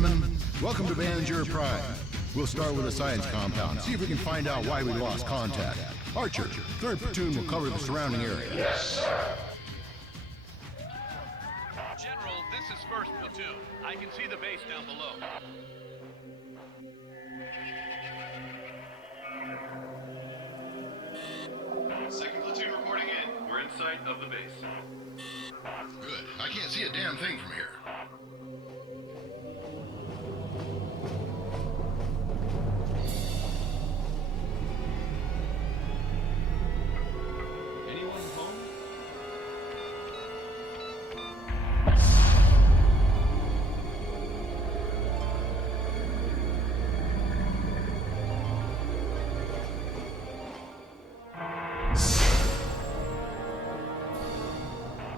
Gunman. Welcome to Banjur Prime. We'll start with a science compound, see if we can find out why we lost contact. Archer, 3rd Platoon will cover the surrounding area. Yes, sir. General, this is 1st Platoon. I can see the base down below. Second Platoon reporting in. We're in sight of the base. Good. I can't see a damn thing from here. Anyone home?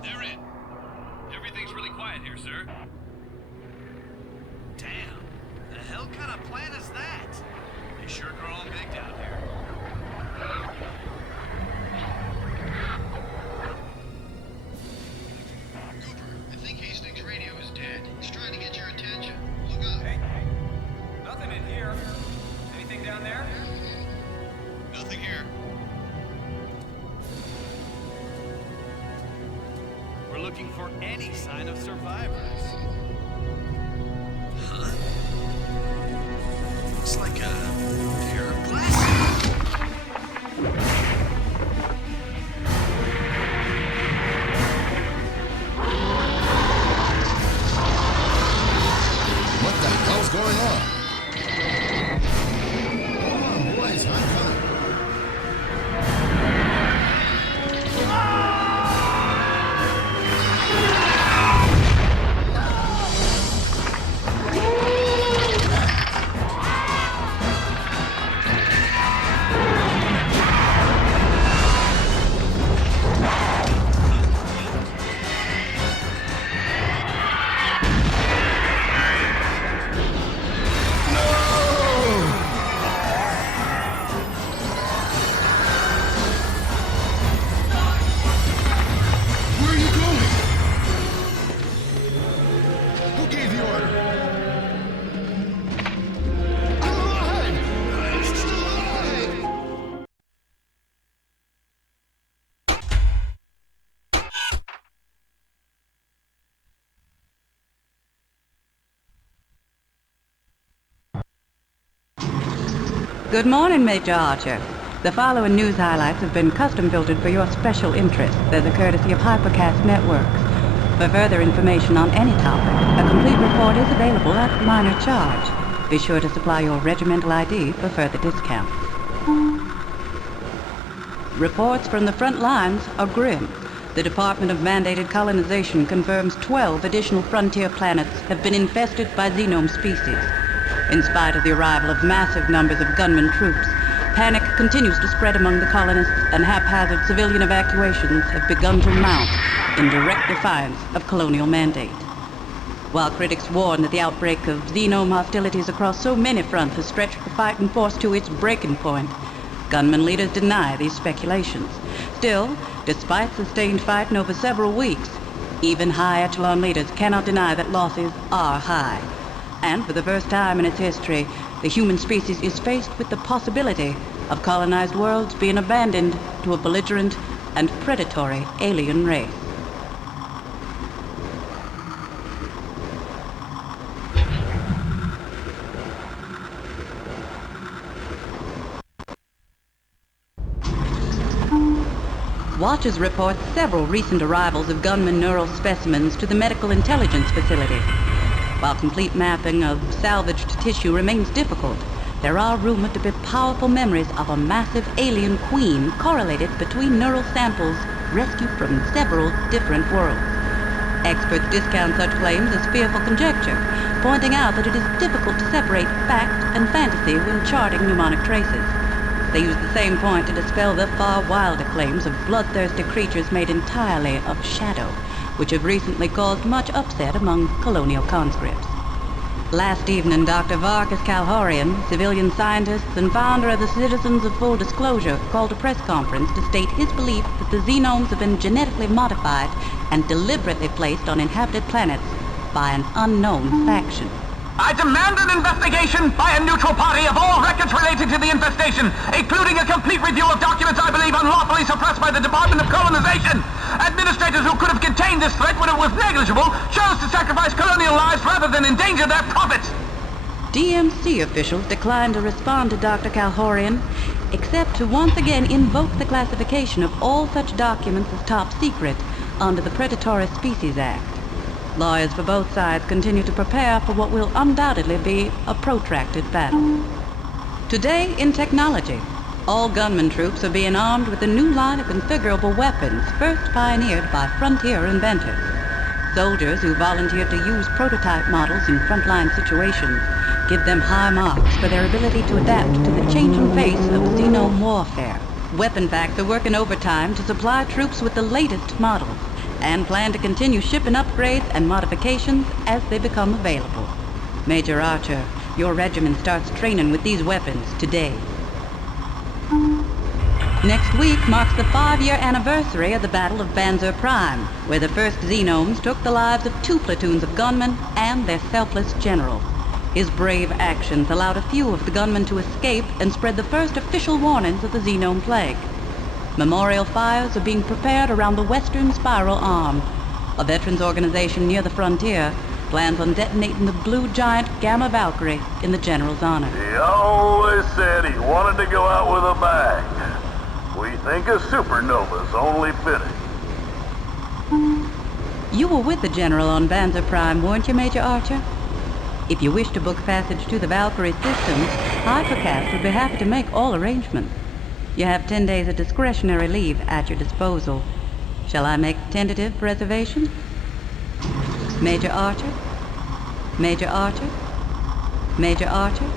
They're in. Everything's really quiet here, sir. Damn. The hell kind of plan is that? They sure grown big down here. Cooper, I think Hastings' radio is dead. He's trying to get your attention. Look up. Hey, nothing in here. Anything down there? Nothing here. We're looking for any sign of survivors. Huh? Looks like a pair of glasses. What the hell's going on? Hold on, boys, I'm coming. Where are you going? Who gave the order? I'm alive! I'm still alive! Good morning, Major Archer. The following news highlights have been custom filtered for your special interest. They're the courtesy of Hypercast Networks. For further information on any topic, a complete report is available at minor charge. Be sure to supply your regimental ID for further discount. Reports from the front lines are grim. The Department of Mandated Colonization confirms 12 additional frontier planets have been infested by xenome species. In spite of the arrival of massive numbers of gunman troops, panic continues to spread among the colonists, and haphazard civilian evacuations have begun to mount in direct defiance of colonial mandate. While critics warn that the outbreak of xenome hostilities across so many fronts has stretched the fighting force to its breaking point, gunman leaders deny these speculations. Still, despite sustained fighting over several weeks, even high echelon leaders cannot deny that losses are high. And for the first time in its history, the human species is faced with the possibility of colonized worlds being abandoned to a belligerent and predatory alien race. Watchers report several recent arrivals of gunman neural specimens to the Medical Intelligence Facility. While complete mapping of salvaged tissue remains difficult, there are rumored to be powerful memories of a massive alien queen correlated between neural samples rescued from several different worlds. Experts discount such claims as fearful conjecture, pointing out that it is difficult to separate fact and fantasy when charting mnemonic traces. They use the same point to dispel the far wilder claims of bloodthirsty creatures made entirely of shadow, which have recently caused much upset among colonial conscripts. Last evening, Dr. Varkas Kalhorian, civilian scientist and founder of the Citizens of Full Disclosure, called a press conference to state his belief that the xenomes have been genetically modified and deliberately placed on inhabited planets by an unknown faction. I demand an investigation by a neutral party of all records related to the infestation, including a complete review of documents I believe unlawfully suppressed by the Department of Colonization. Administrators who could have contained this threat when it was negligible chose to sacrifice colonial lives rather than endanger their profits. DMC officials declined to respond to Dr. Calhorian, except to once again invoke the classification of all such documents as top secret under the Predatory Species Act. Lawyers for both sides continue to prepare for what will undoubtedly be a protracted battle. Today, in technology, all gunman troops are being armed with a new line of configurable weapons first pioneered by frontier inventors. Soldiers who volunteered to use prototype models in frontline situations give them high marks for their ability to adapt to the changing face of xenome warfare. Weapon Facts are working overtime to supply troops with the latest models and plan to continue shipping upgrades and modifications as they become available. Major Archer, your regiment starts training with these weapons today. Next week marks the 5-year anniversary of the Battle of Banzer Prime, where the first Xenomes took the lives of 2 platoons of gunmen and their selfless general. His brave actions allowed a few of the gunmen to escape and spread the first official warnings of the Xenome Plague. Memorial fires are being prepared around the Western Spiral Arm. A veterans organization near the frontier plans on detonating the blue giant Gamma Valkyrie in the general's honor. He always said he wanted to go out with a bang. We think a supernova's only fitting. You were with the general on Banzer Prime, weren't you, Major Archer? If you wish to book passage to the Valkyrie systems, Hypercast would be happy to make all arrangements. You have 10 days of discretionary leave at your disposal. Shall I make tentative reservations? Major Archer? Major Archer? Major Archer?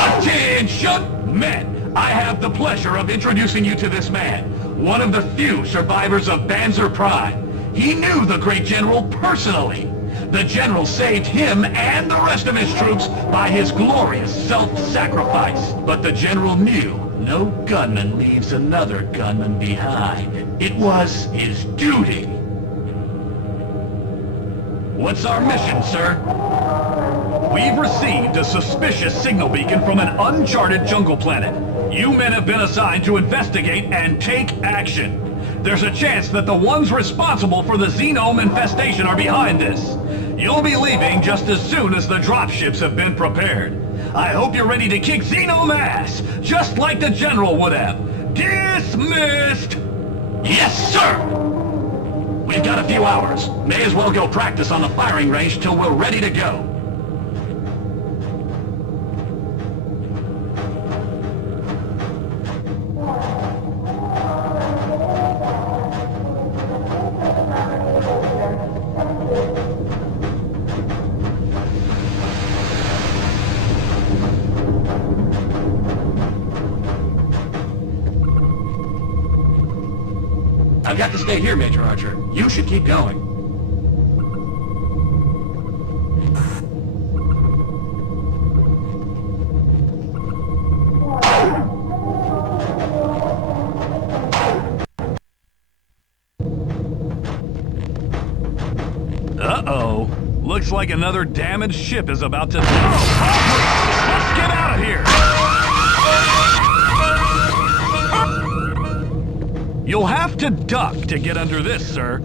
Attention, men! I have the pleasure of introducing you to this man, one of the few survivors of Banzer Prime. He knew the great general personally. The general saved him and the rest of his troops by his glorious self-sacrifice. But the general knew no gunman leaves another gunman behind. It was his duty. What's our mission, sir? We've received a suspicious signal beacon from an uncharted jungle planet. You men have been assigned to investigate and take action. There's a chance that the ones responsible for the Xenome infestation are behind this. You'll be leaving just as soon as the dropships have been prepared. I hope you're ready to kick Xenome ass, just like the General would have. Dismissed! Yes, sir! We've got a few hours. May as well go practice on the firing range till we're ready to go. I've got to stay here, Major Archer. You should keep going. Uh-oh. Looks like another damaged ship is about to... Oh, let's get out of here! You'll have to duck to get under this, sir.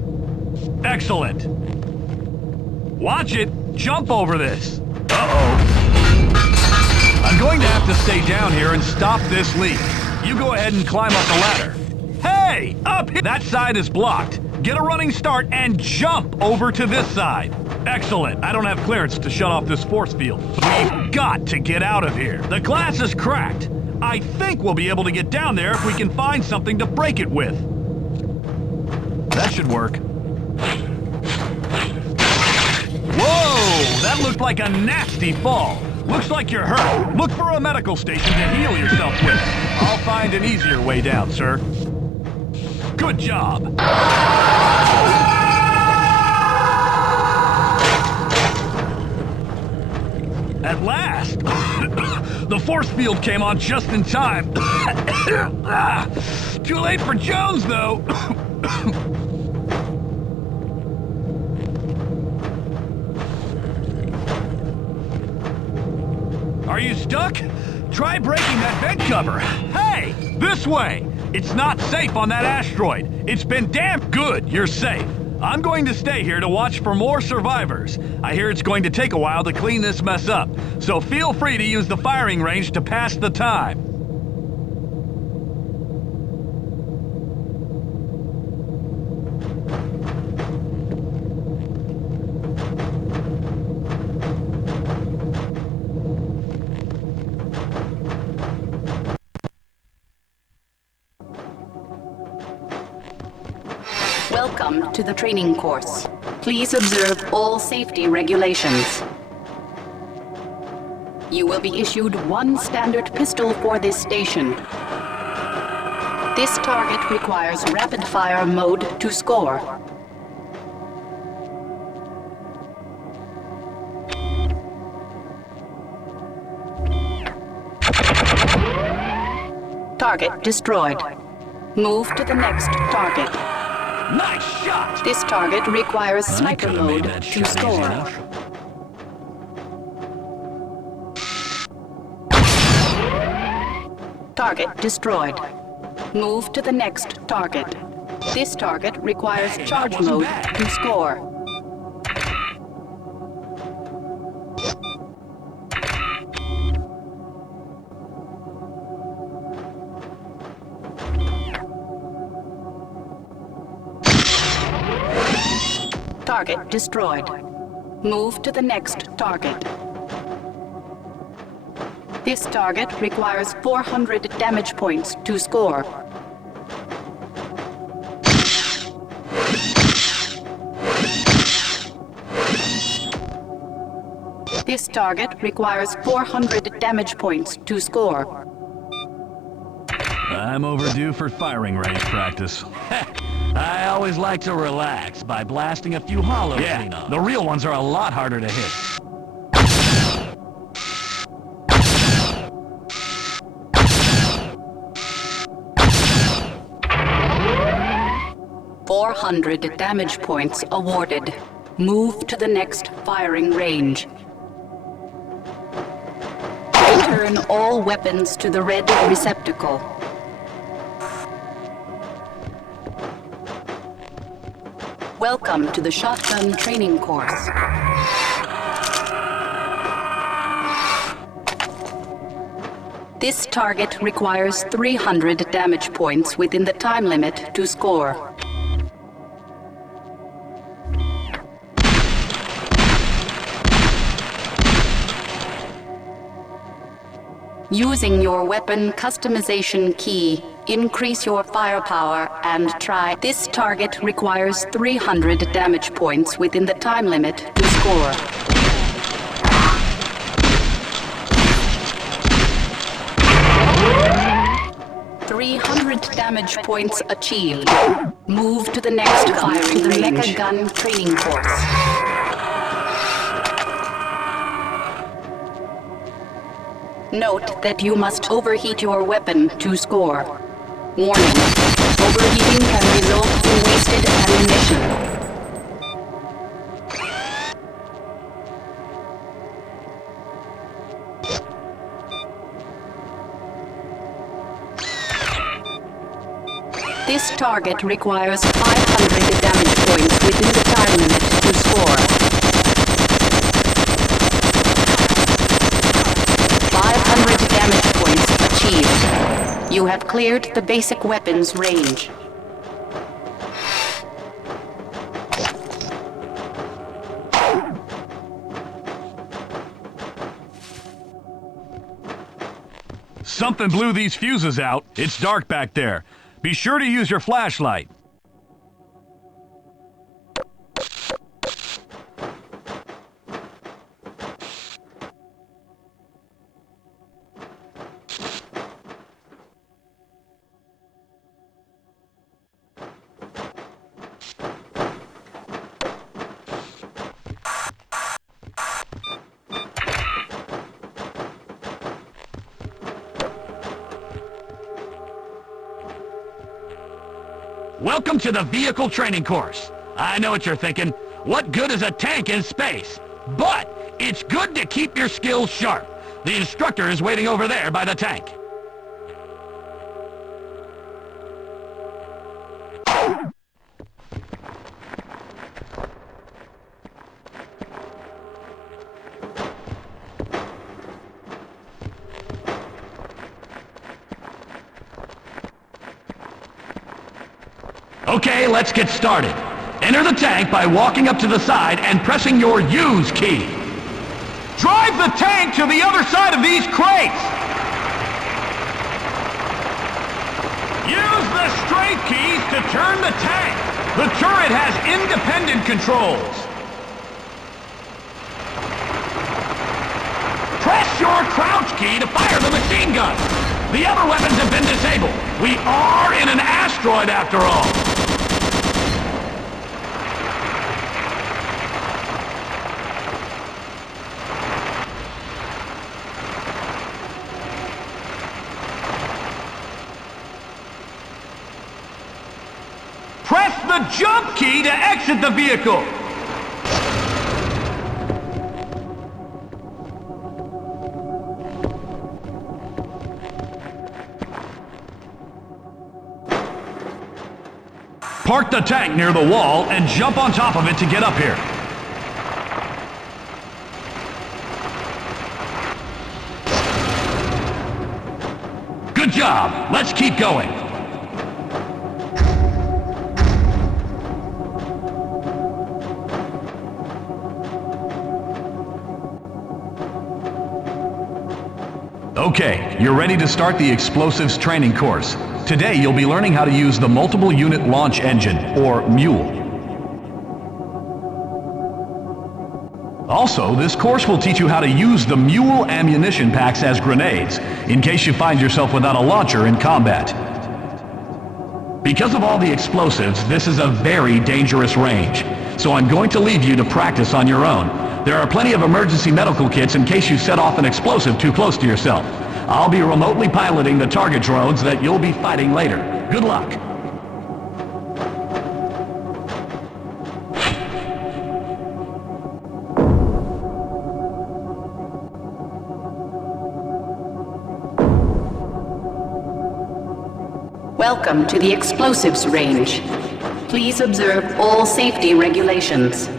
Excellent. Watch it. Jump over this. Uh-oh. I'm going to have to stay down here and stop this leak. You go ahead and climb up the ladder. Hey! Up here! That side is blocked. Get a running start and jump over to this side. Excellent. I don't have clearance to shut off this force field. We've got to get out of here. The glass is cracked. I think we'll be able to get down there if we can find something to break it with. That should work. Whoa! That looked like a nasty fall. Looks like you're hurt. Look for a medical station to heal yourself with. I'll find an easier way down, sir. Good job. At last! The force field came on just in time. Too late for Jones, though. Are you stuck? Try breaking that vent cover. Hey, this way! It's not safe on that asteroid. It's been damn good you're safe. I'm going to stay here to watch for more survivors. I hear it's going to take a while to clean this mess up, so feel free to use the firing range to pass the time. Welcome to the training course. Please observe all safety regulations. You will be issued one standard pistol for this station. This target requires rapid-fire mode to score. Target destroyed. Move to the next target. Nice shot! This target requires sniper mode to score. Target destroyed. Move to the next target. This target requires charge mode to score. Target destroyed. Move to the next target. This target requires 400 damage points to score. This target requires 400 damage points to score. I'm overdue for firing range practice. I always like to relax by blasting a few hollows. Yeah, the real ones are a lot harder to hit. .400 damage points awarded. Move to the next firing range. Return all weapons to the red receptacle. Welcome to the shotgun training course. This target requires 300 damage points within the time limit to score. Using your weapon customization key, increase your firepower and try. This target requires 300 damage points within the time limit to score. Damage points achieved. Move to the next firing range. Mecha gun training course. Note that you must overheat your weapon to score. Warning: overheating can result in wasted ammunition. This target requires 500 damage points within the time limit to score. 500 damage points achieved. You have cleared the basic weapons range. Something blew these fuses out. It's dark back there. Be sure to use your flashlight. Welcome to the vehicle training course. I know what you're thinking. What good is a tank in space? But it's good to keep your skills sharp. The instructor is waiting over there by the tank. Okay, let's get started. Enter the tank by walking up to the side and pressing your use key. Drive the tank to the other side of these crates! Use the straight keys to turn the tank. The turret has independent controls. Press your crouch key to fire the machine gun. The other weapons have been disabled. We are in an asteroid after all. Press the jump key to exit the vehicle. Park the tank near the wall and jump on top of it to get up here. Good job. Let's keep going. Okay, you're ready to start the explosives training course. Today you'll be learning how to use the multiple unit launch engine, or MULE. Also, this course will teach you how to use the MULE ammunition packs as grenades, in case you find yourself without a launcher in combat. Because of all the explosives, this is a very dangerous range. So I'm going to leave you to practice on your own. There are plenty of emergency medical kits in case you set off an explosive too close to yourself. I'll be remotely piloting the target drones that you'll be fighting later. Good luck. Welcome to the explosives range. Please observe all safety regulations.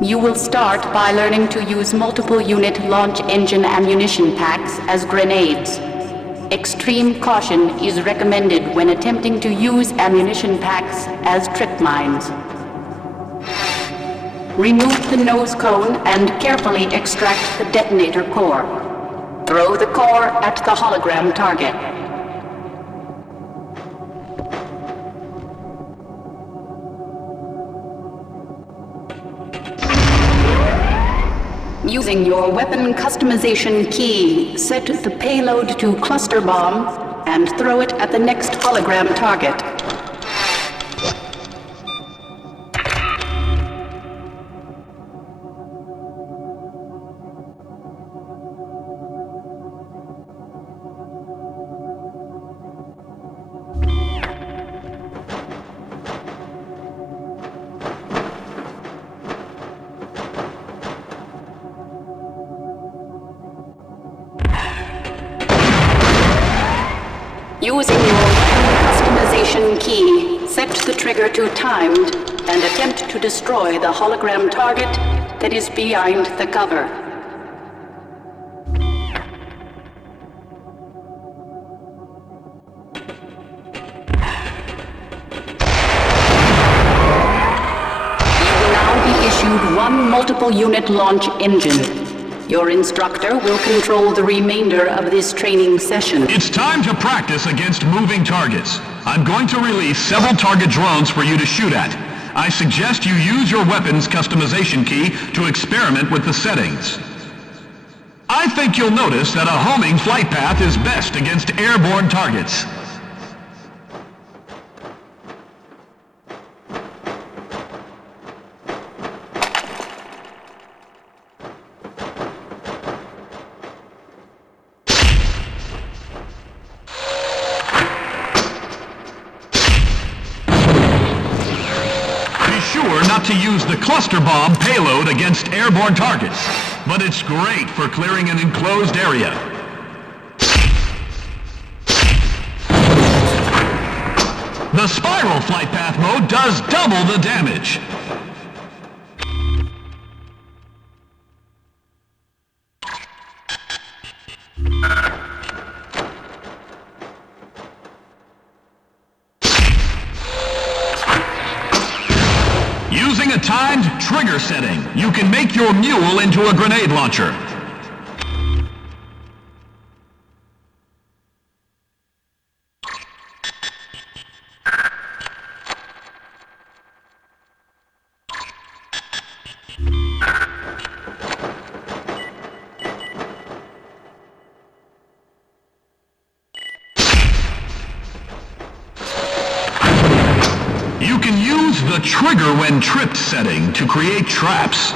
You will start by learning to use multiple unit launch engine ammunition packs as grenades. Extreme caution is recommended when attempting to use ammunition packs as trip mines. Remove the nose cone and carefully extract the detonator core. Throw the core at the hologram target. Using your weapon customization key, set the payload to cluster bomb and throw it at the next hologram target. Using your customization key, set the trigger to timed and attempt to destroy the hologram target that is behind the cover. You will now be issued one multiple unit launch engine. Your instructor will control the remainder of this training session. It's time to practice against moving targets. I'm going to release several target drones for you to shoot at. I suggest you use your weapon's customization key to experiment with the settings. I think you'll notice that a homing flight path is best against airborne targets. not to use the cluster bomb payload against airborne targets, but it's great for clearing an enclosed area. The spiral flight path mode does double the damage. Using a timed trigger setting, you can make your mule into a grenade launcher. You can use the trigger when tripped setting to create traps.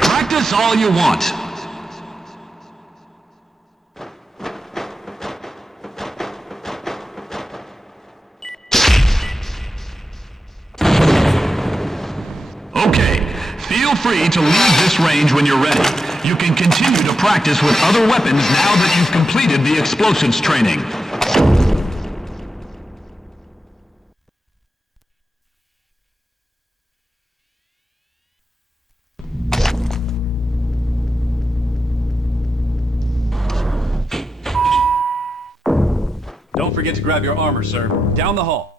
Practice all you want. Feel free to leave this range when you're ready. You can continue to practice with other weapons now that you've completed the explosives training. Don't forget to grab your armor, sir. Down the hall.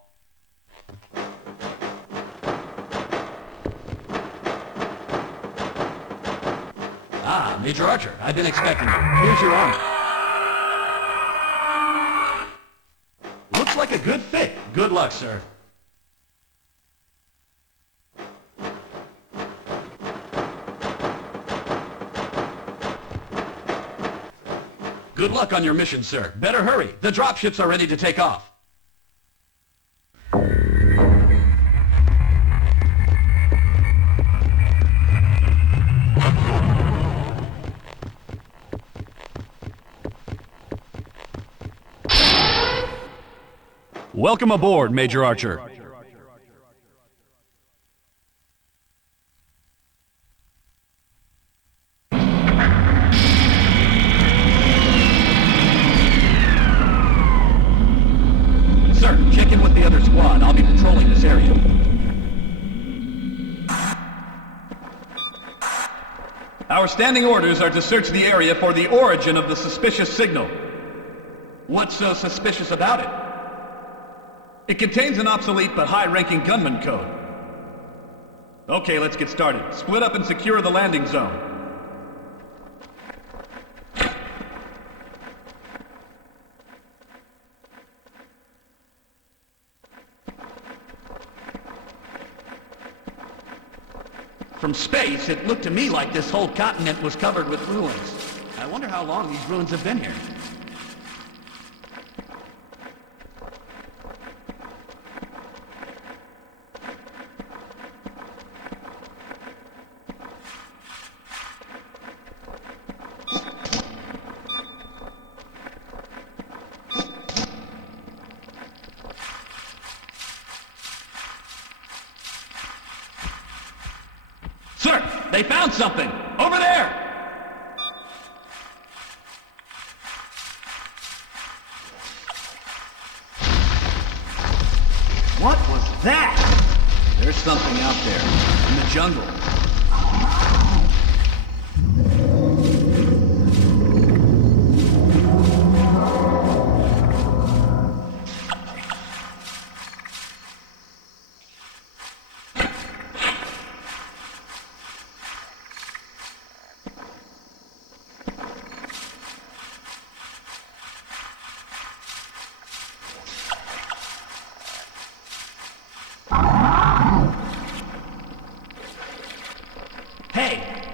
Ah, Major Archer, I've been expecting you. Here's your armor. Looks like a good fit. Good luck, sir. Good luck on your mission, sir. Better hurry. The dropships are ready to take off. Welcome aboard, Major Archer. Sir, check in with the other squad. I'll be patrolling this area. Our standing orders are to search the area for the origin of the suspicious signal. What's so suspicious about it? It contains an obsolete but high-ranking gunman code. Okay, let's get started. Split up and secure the landing zone. From space, it looked to me like this whole continent was covered with ruins. I wonder how long these ruins have been here. Sir, they found something! Over there! What was that? There's something out there, in the jungle.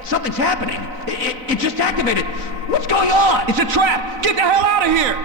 Something's happening. It just activated. What's going on? It's a trap! Get the hell out of here!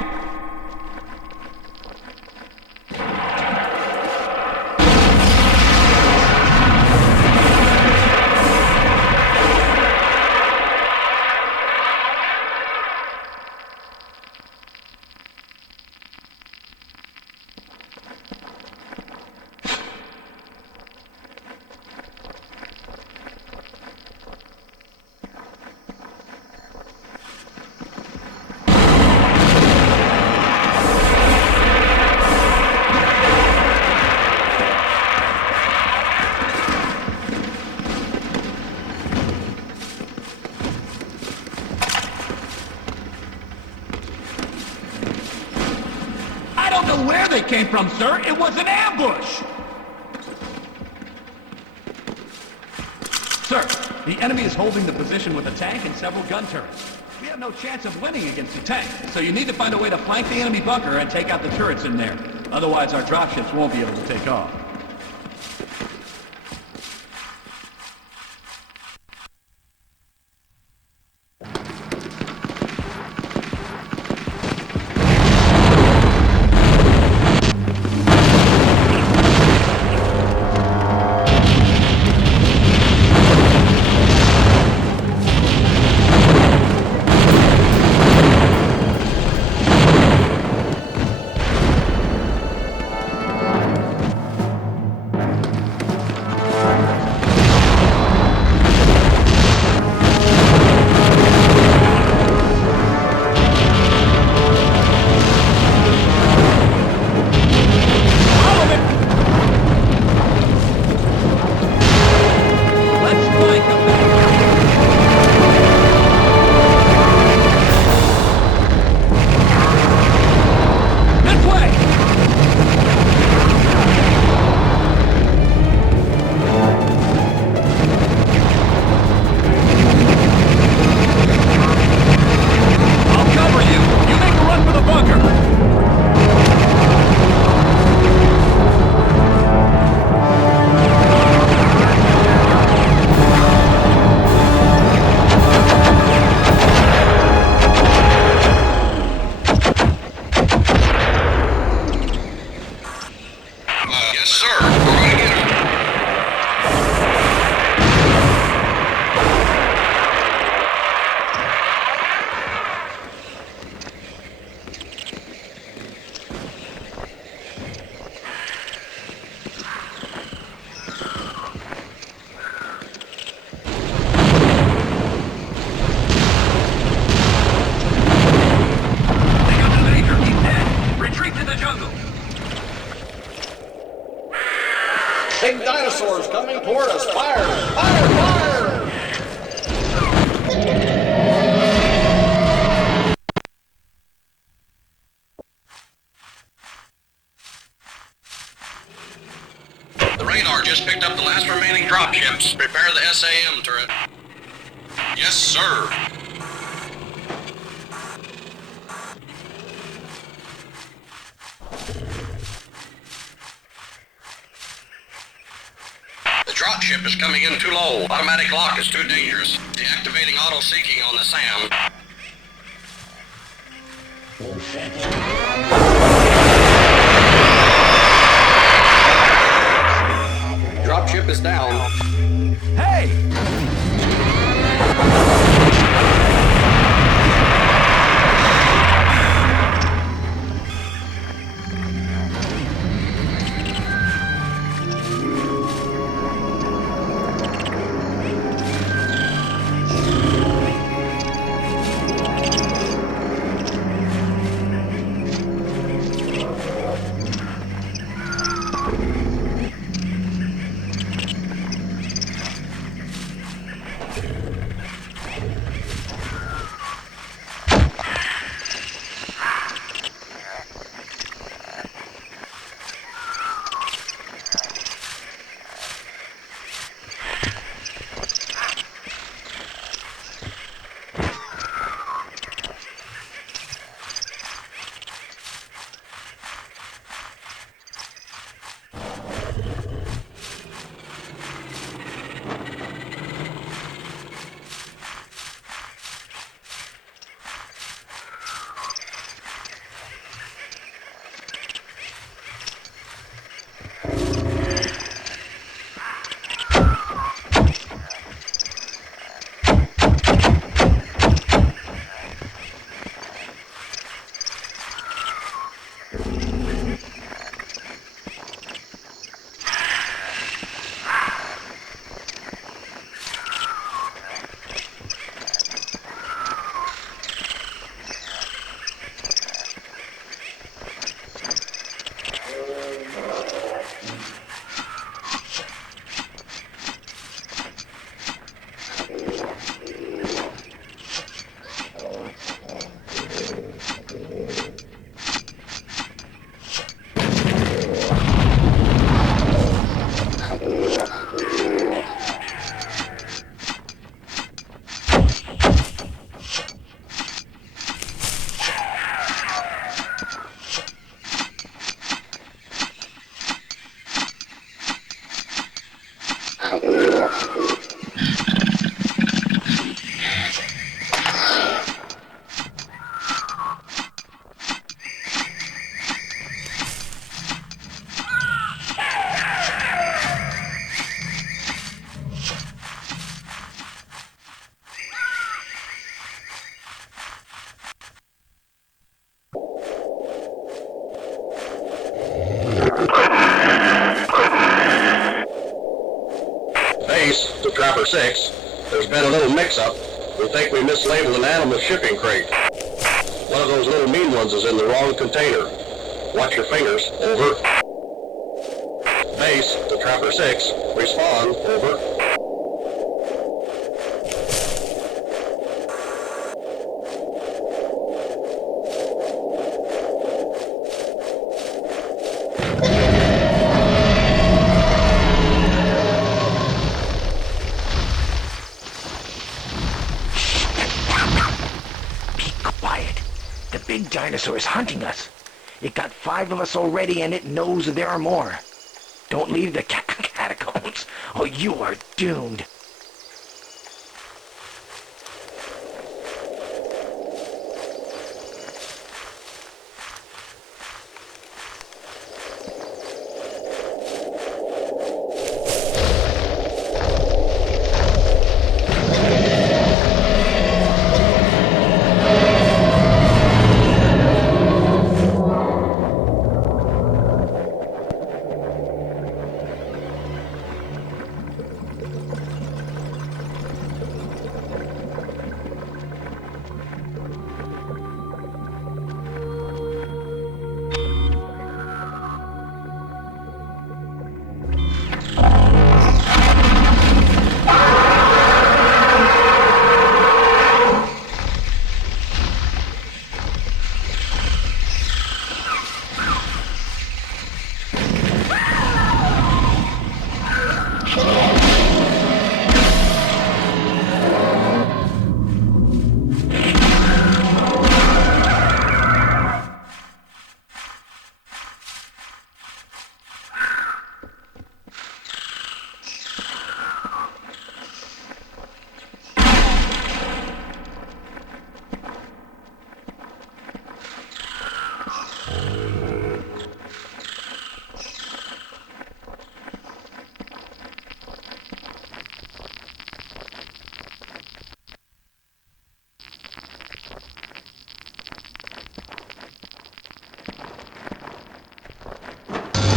came from, sir. It was an ambush! Sir, the enemy is holding the position with a tank and several gun turrets. We have no chance of winning against the tank, so you need to find a way to flank the enemy bunker and take out the turrets in there. Otherwise, our dropships won't be able to take off. Big dinosaurs coming toward us. Fire! Fire! Fire! The radar just picked up the last remaining dropships. Prepare the SAM turret. Yes, sir. The dropship is coming in too low. Automatic lock is too dangerous. Deactivating auto-seeking on the SAM. Dropship is down. Hey! Base to Trapper 6. There's been a little mix-up. We think we mislabeled an animal shipping crate. One of those little mean ones is in the wrong container. Watch your fingers. Over. Base to Trapper 6. Respond. Over. Big dinosaur is hunting us. It got 5 of us already, and it knows there are more. Don't leave the catacombs, or you are doomed.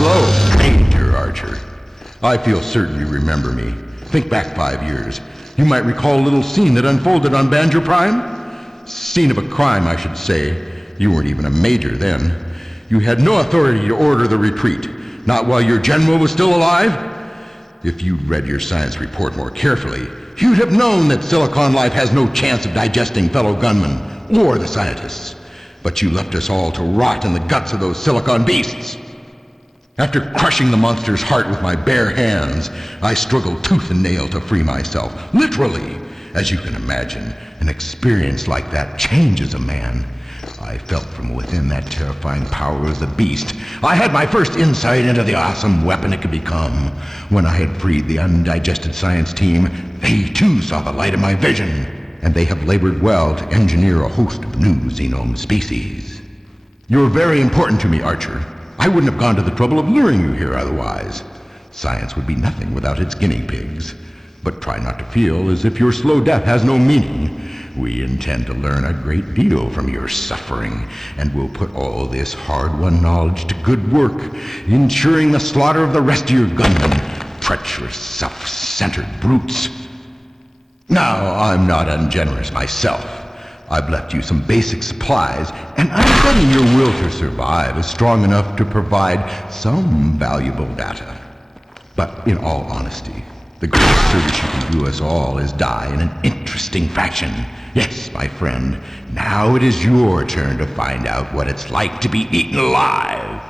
Hello, Major Archer. I feel certain you remember me. Think back 5 years. You might recall a little scene that unfolded on Banjo Prime. Scene of a crime, I should say. You weren't even a major then. You had no authority to order the retreat, not while your general was still alive. If you'd read your science report more carefully, you'd have known that Silicon life has no chance of digesting fellow gunmen or the scientists. But you left us all to rot in the guts of those Silicon beasts. After crushing the monster's heart with my bare hands, I struggled tooth and nail to free myself. Literally. As you can imagine, an experience like that changes a man. I felt from within that terrifying power of the beast. I had my first insight into the awesome weapon it could become. When I had freed the undigested science team, they too saw the light of my vision. And they have labored well to engineer a host of new xenome species. You're very important to me, Archer. I wouldn't have gone to the trouble of luring you here otherwise. Science would be nothing without its guinea pigs. But try not to feel as if your slow death has no meaning. We intend to learn a great deal from your suffering, and we'll put all this hard-won knowledge to good work, ensuring the slaughter of the rest of your gunmen, treacherous, self-centered brutes. Now, I'm not ungenerous myself. I've left you some basic supplies, and I'm betting your will to survive is strong enough to provide some valuable data. But in all honesty, the greatest service you can do us all is die in an interesting fashion. Yes, my friend, now it is your turn to find out what it's like to be eaten alive.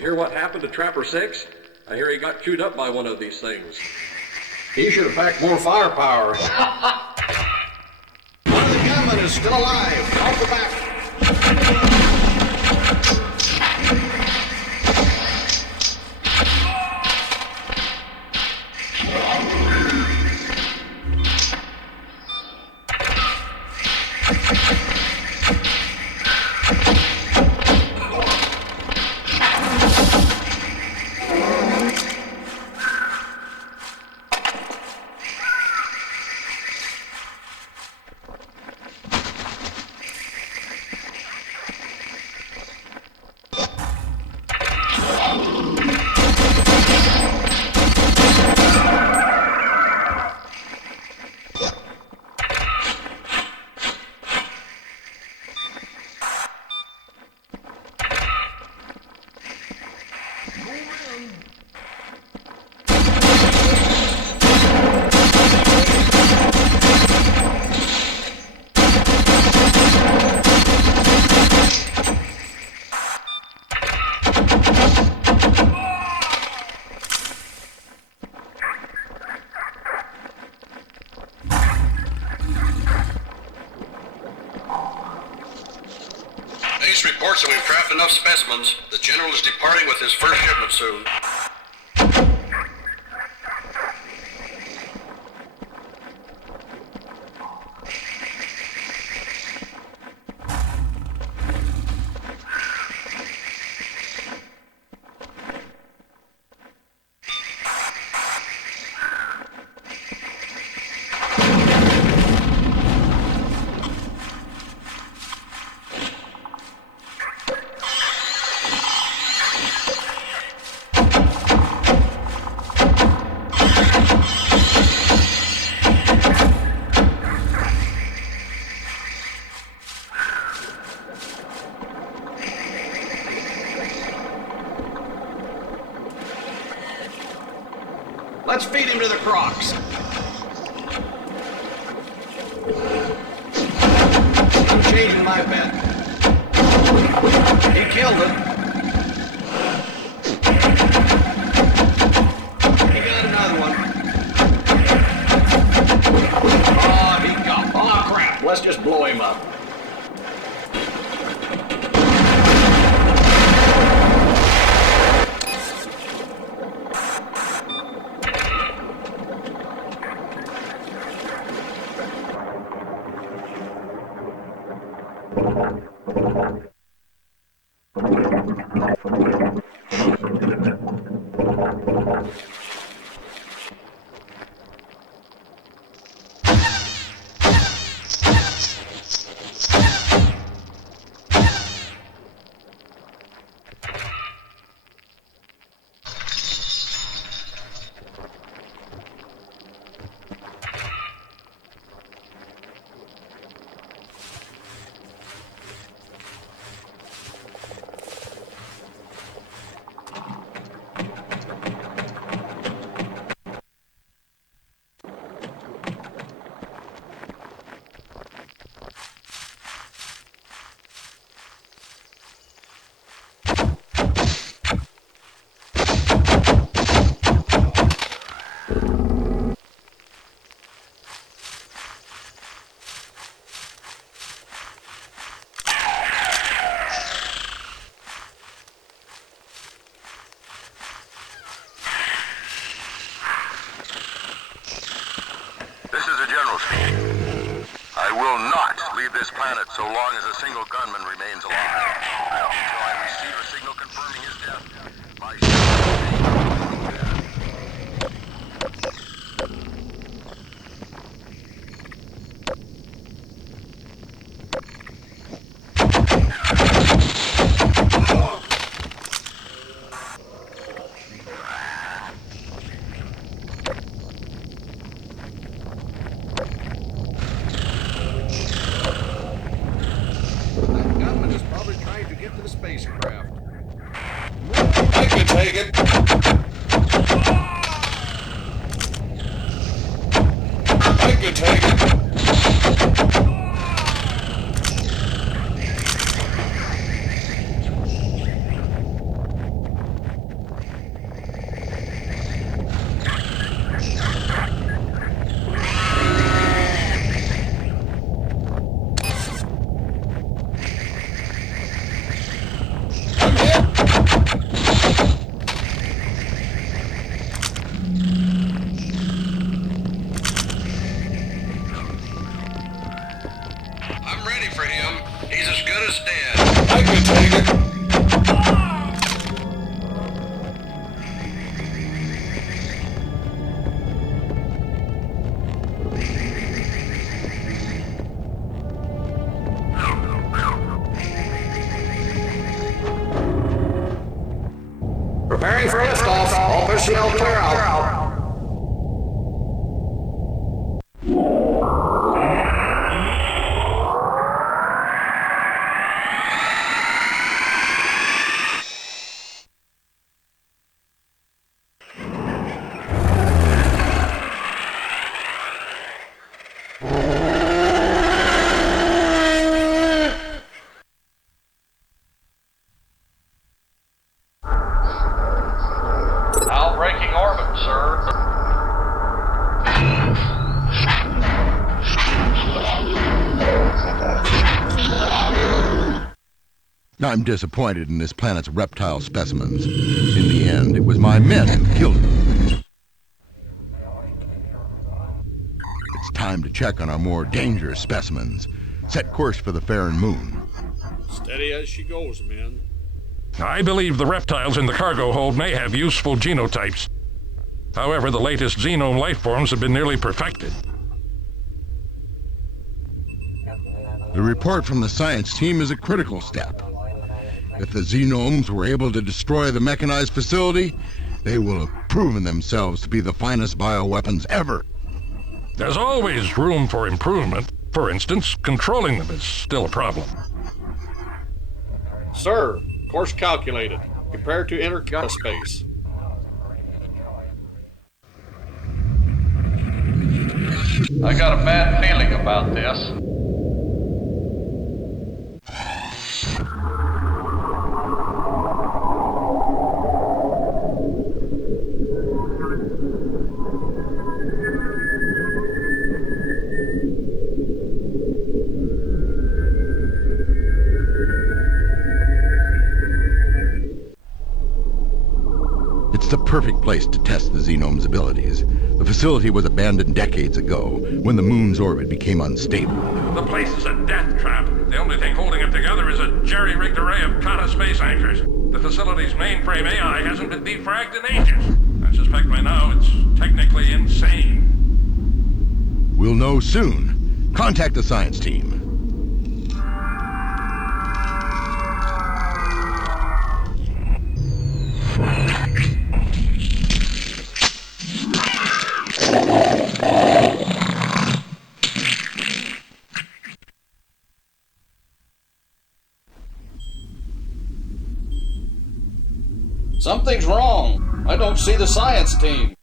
you hear what happened to Trapper 6? I hear he got chewed up by one of these things. He should have packed more firepower. One of the gunmen is still alive. Off the back. Ace reports that we've trapped enough specimens. The General is departing with his first shipment soon. Let's feed him to the crocs. I'm changing my bet. He killed it. He got another one. Oh, he got... Oh, crap. Let's just blow him up. This planet so long as a single gunman remains alive. Until I receive a signal confirming his death, my spacecraft. I can take it. I can take it. Preparing for liftoff. All personnel clear out. Now breaking orbit, sir. I'm disappointed in this planet's reptile specimens. In the end, it was my men who killed them. It's time to check on our more dangerous specimens. Set course for the Farron Moon. Steady as she goes, men. I believe the reptiles in the cargo hold may have useful genotypes. However, the latest xenome life forms have been nearly perfected. The report from the science team is a critical step. If the xenomes were able to destroy the mechanized facility, they will have proven themselves to be the finest bioweapons ever. There's always room for improvement. For instance, controlling them is still a problem. Sir, course calculated. Prepare to enter space. I got a bad feeling about this. It's the perfect place to test the xenome's abilities. The facility was abandoned decades ago, when the moon's orbit became unstable. The place is a death trap. The only thing holding it together is a jerry-rigged array of kata space anchors. The facility's mainframe AI hasn't been defragged in ages. I suspect by now it's technically insane. We'll know soon. Contact the science team. Something's wrong. I don't see the science team.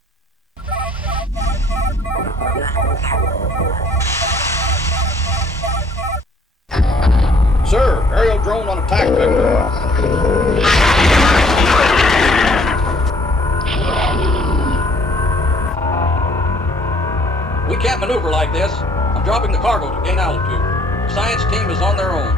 Sir, aerial drone on attack vector. We can't maneuver like this. I'm dropping the cargo to gain altitude. The science team is on their own.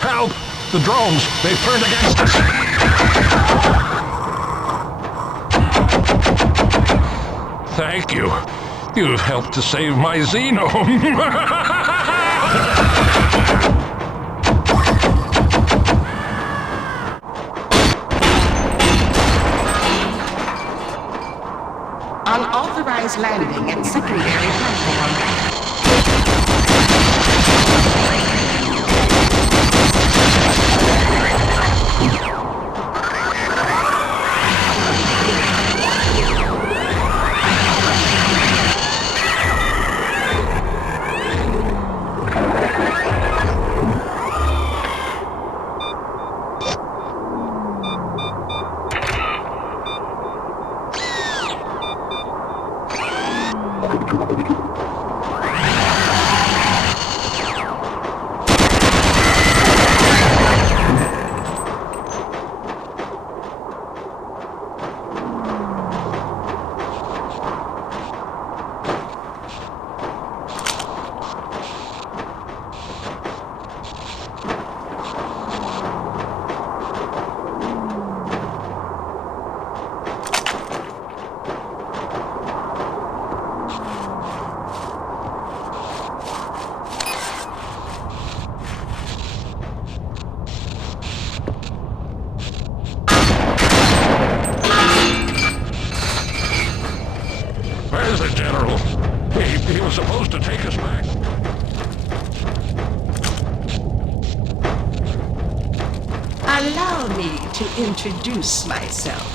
Help! The drones! They've turned against us! Thank you. You've helped to save my xenome. Unauthorized landing at secondary platform. Where's the General? He was supposed to take us back. Allow me to introduce myself.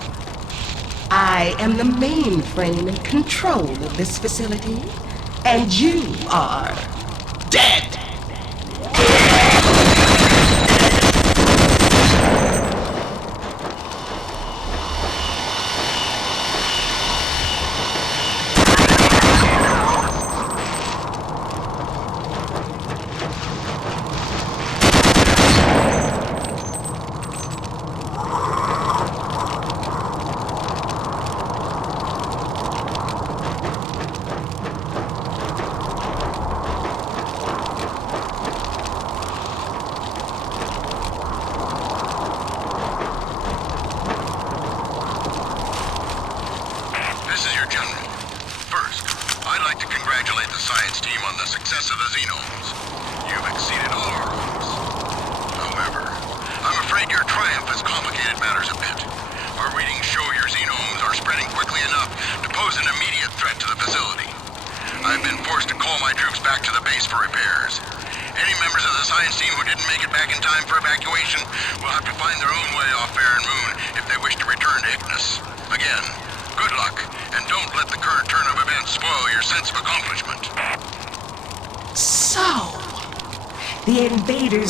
I am the mainframe in control of this facility, and you are dead.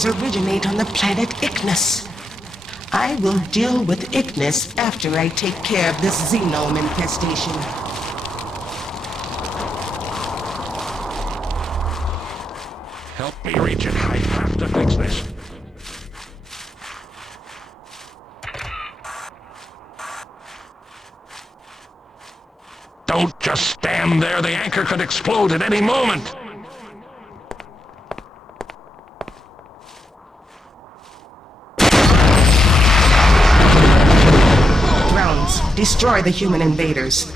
Originate on the planet Ignis. I will deal with Ignis after I take care of this xenome infestation. Help me reach it. I have to fix this. Don't just stand there. The anchor could explode at any moment. Destroy the human invaders.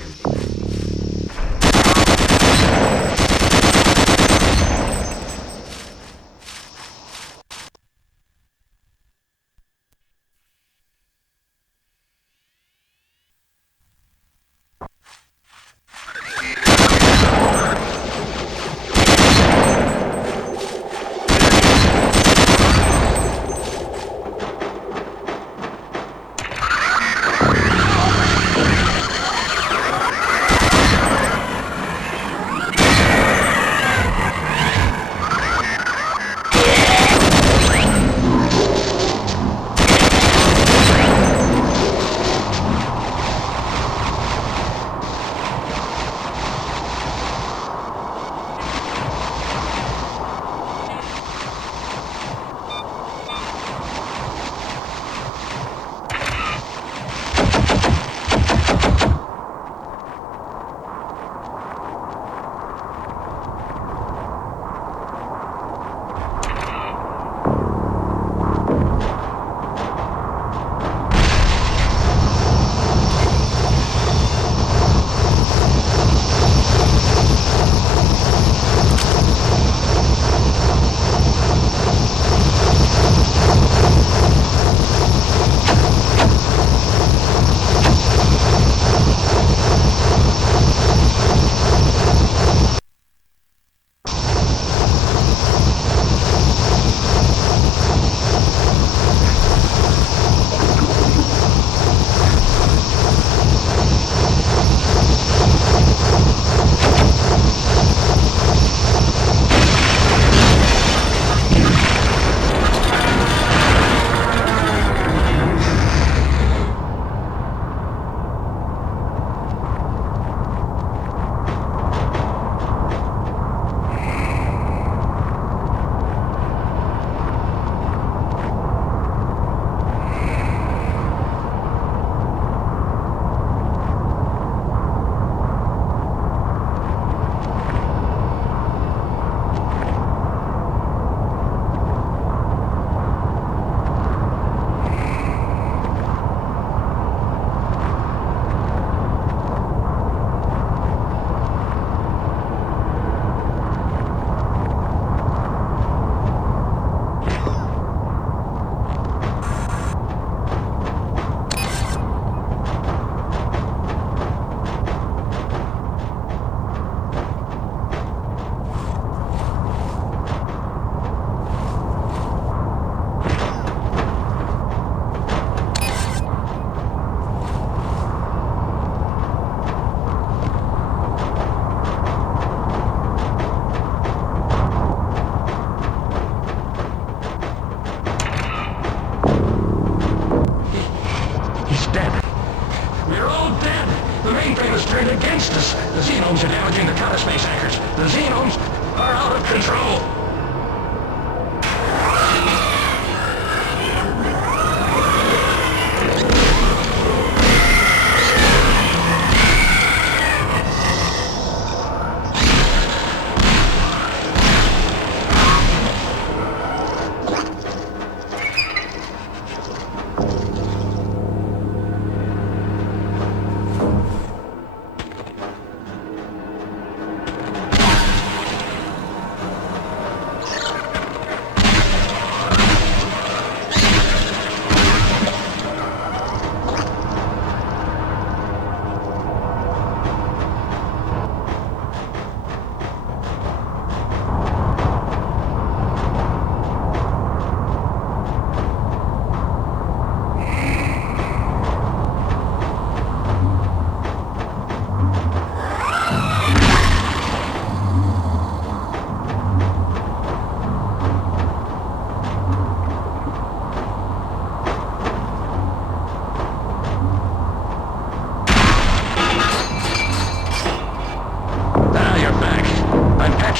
conspiring against us. The Xenomes are damaging the counterspace anchors. The Xenomes are out of control.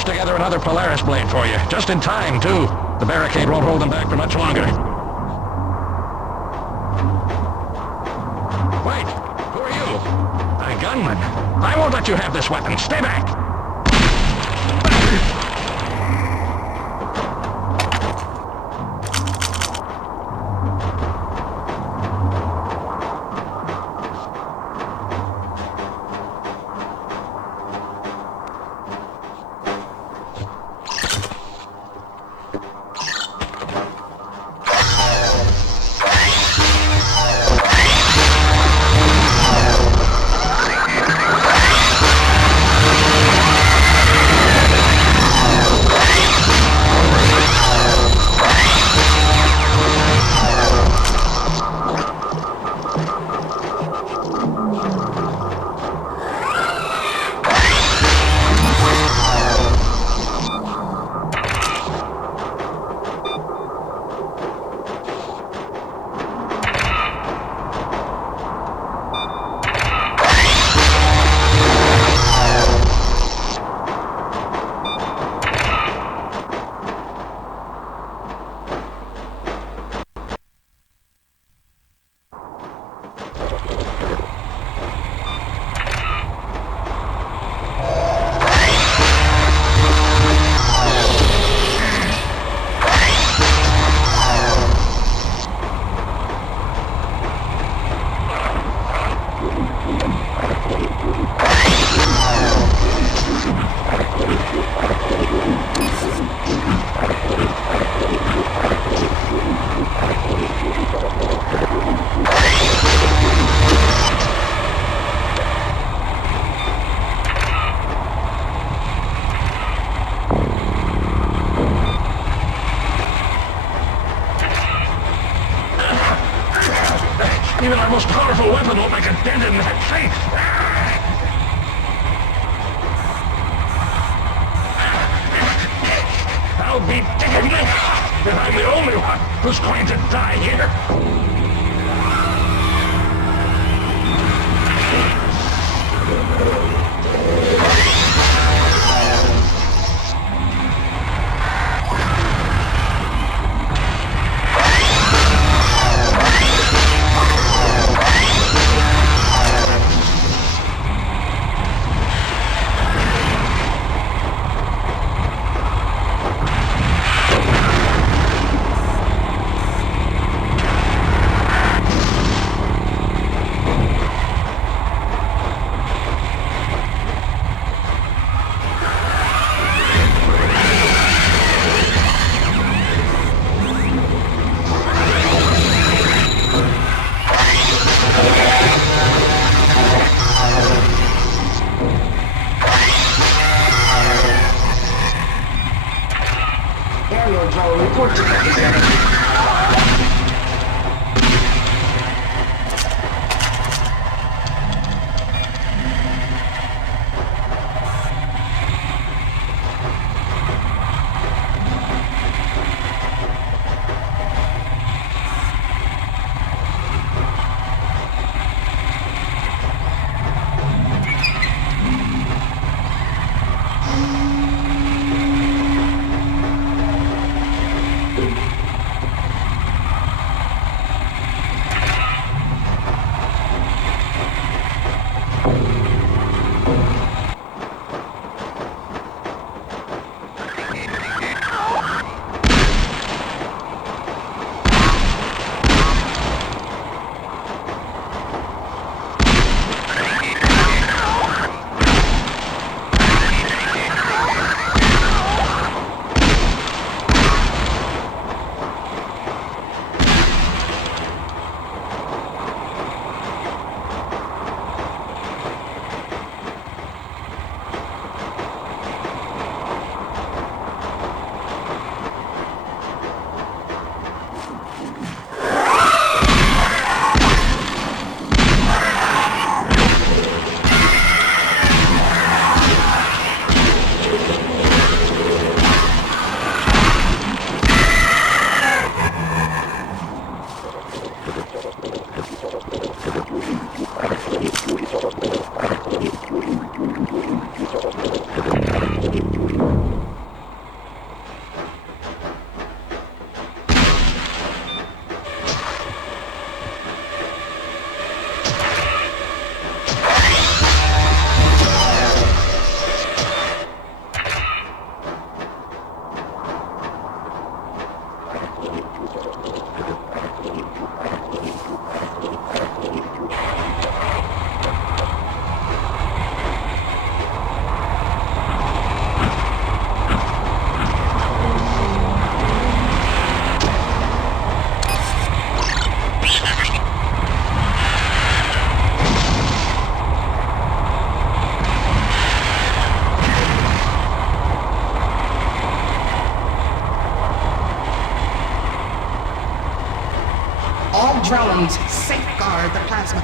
Together another Polaris blade for you. Just in time, too. The barricade won't hold them back for much longer. Wait, who are you? A gunman. I won't let you have this weapon. Stay back! Even our most powerful weapon won't make a dent in that thing. I'll be damned if I'm the only one who's going to die here. report to them. Drones, safeguard the plasma.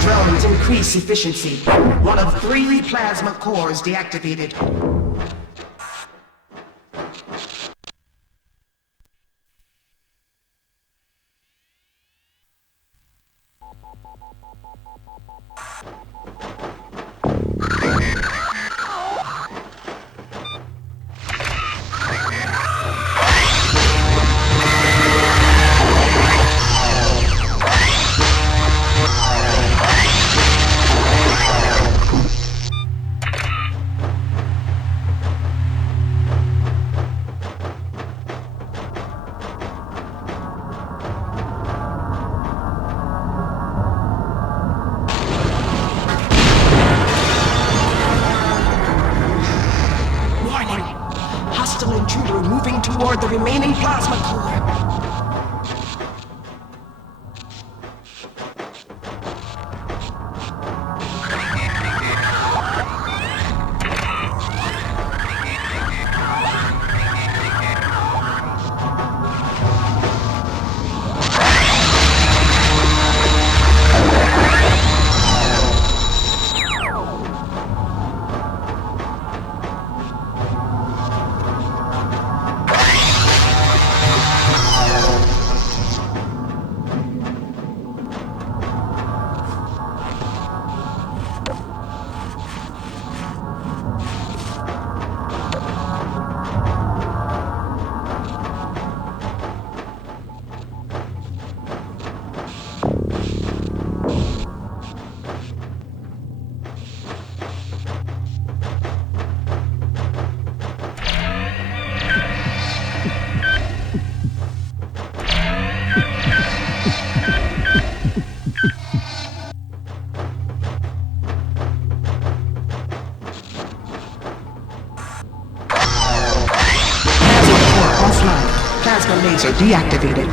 Drones increase efficiency. One of 3 plasma cores deactivated. Toward the remaining plasma core. Plasma laser deactivated.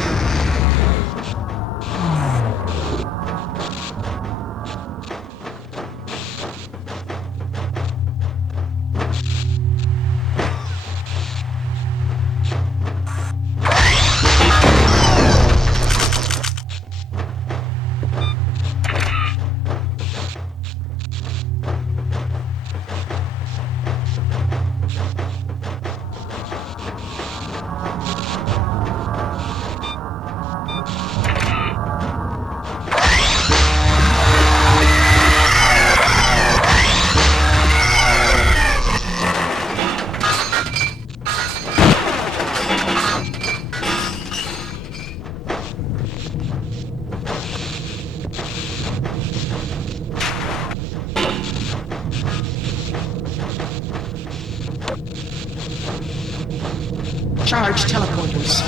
charge teleporters.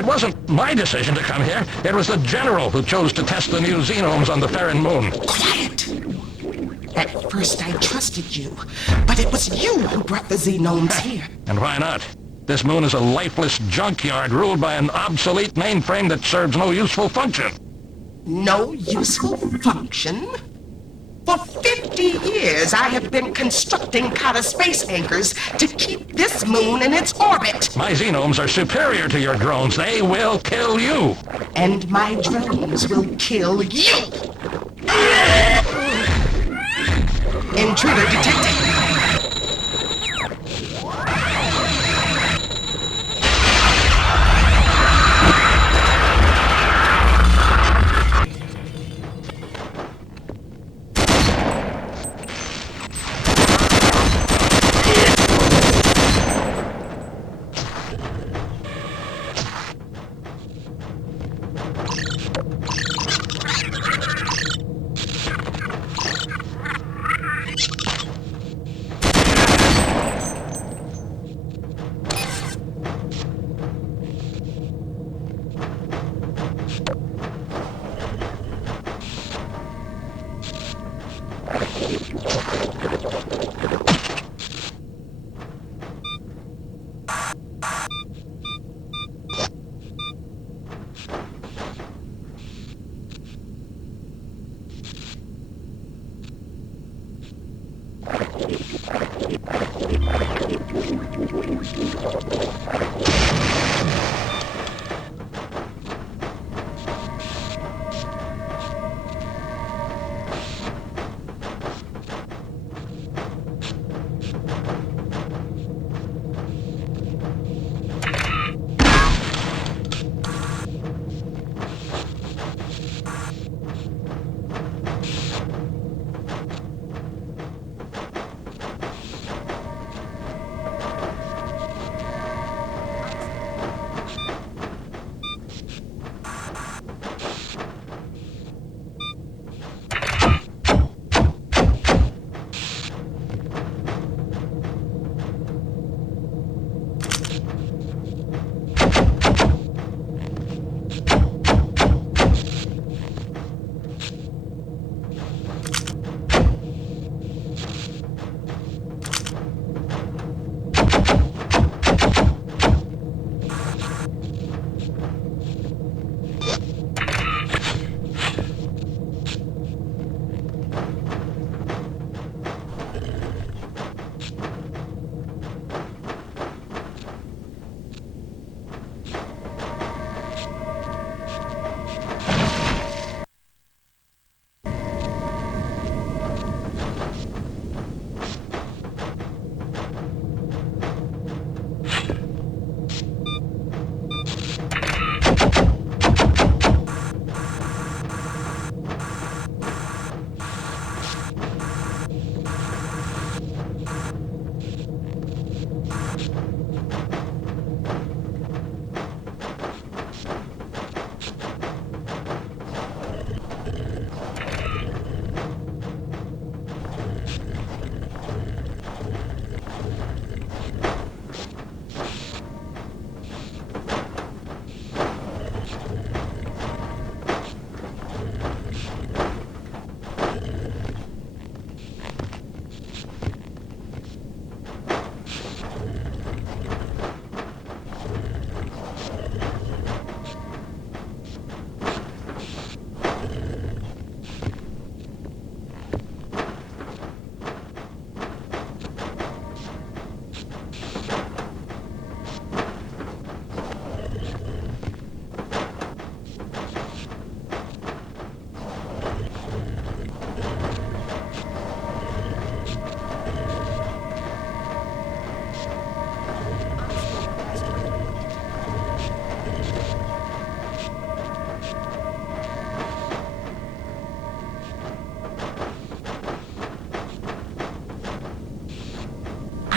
It wasn't my decision to come here. It was the General who chose to test the new xenomes on the Farron moon. Quiet! At first I trusted you, but it was you who brought the xenomes here. And why not? This moon is a lifeless junkyard ruled by an obsolete mainframe that serves no useful function. No useful function? For 50 years, I have been constructing Kata space anchors to keep this moon in its orbit. My xenomes are superior to your drones. They will kill you. And my drones will kill you. Intruder detected.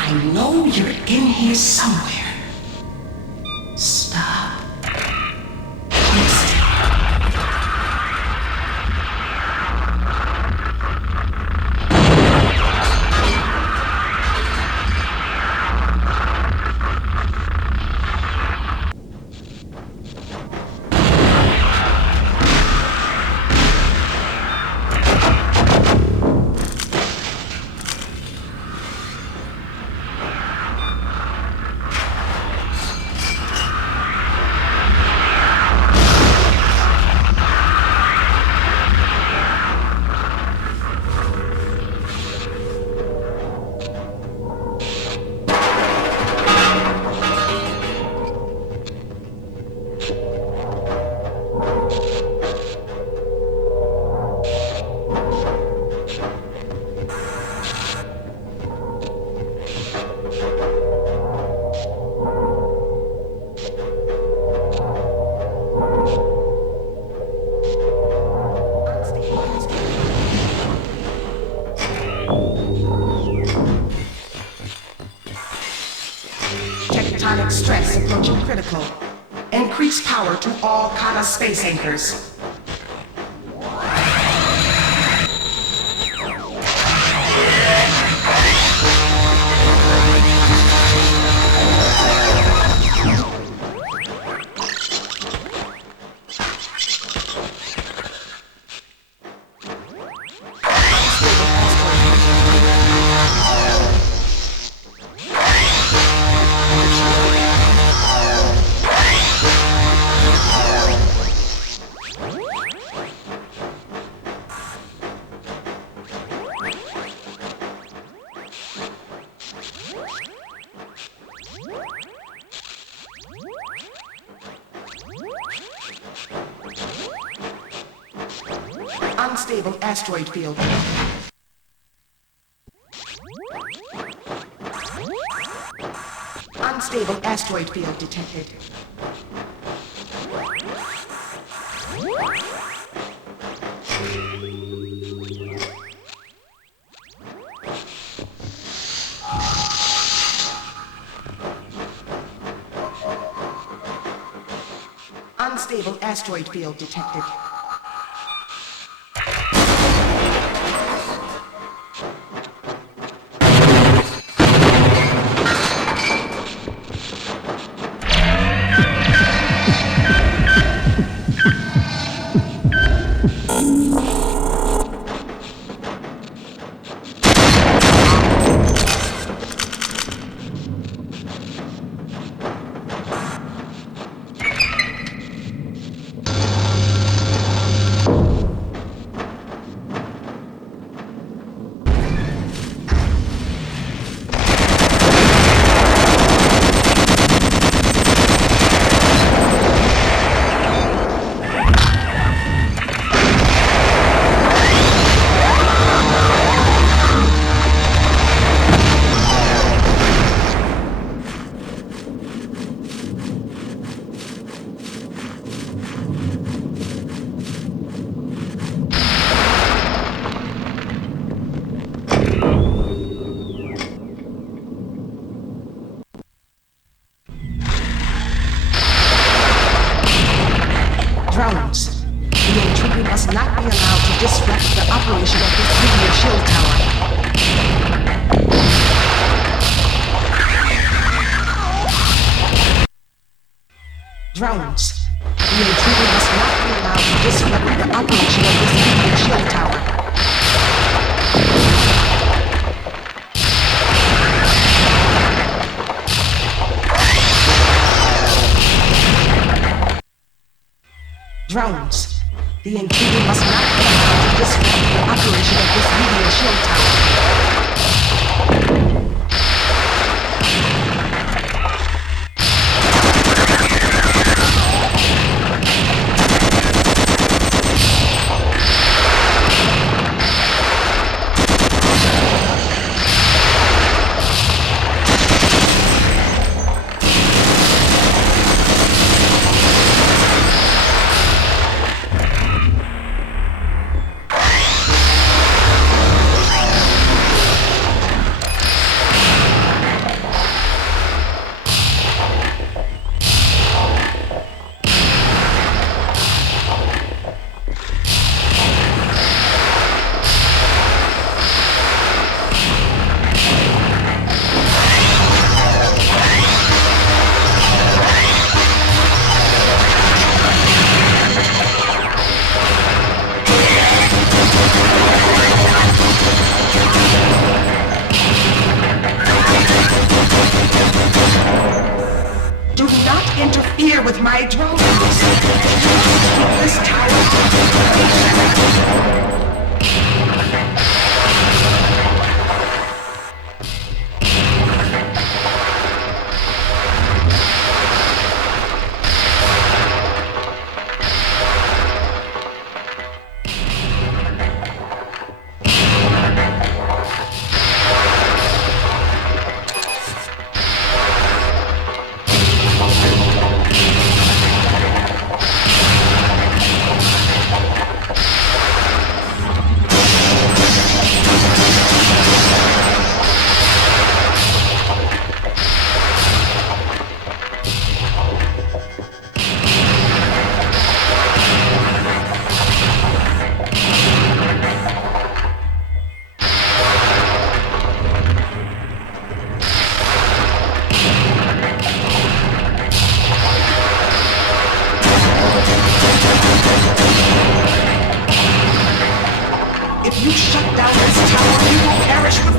I know you're in here somewhere. Stop. Listen. Tectonic stress approaching critical. Increase power to all Kata space anchors. Unstable asteroid field. Unstable asteroid field detected. Unstable asteroid field detected. Drones. The intruder must not be allowed to disrupt the operation of this nuclear shield tower. Drones. The intruder must not be allowed to disrupt the operation of this nuclear shield tower. Drones. The intruder must not be allowed to disrupt the operation of this nuclear shield tower.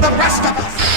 the rest of us.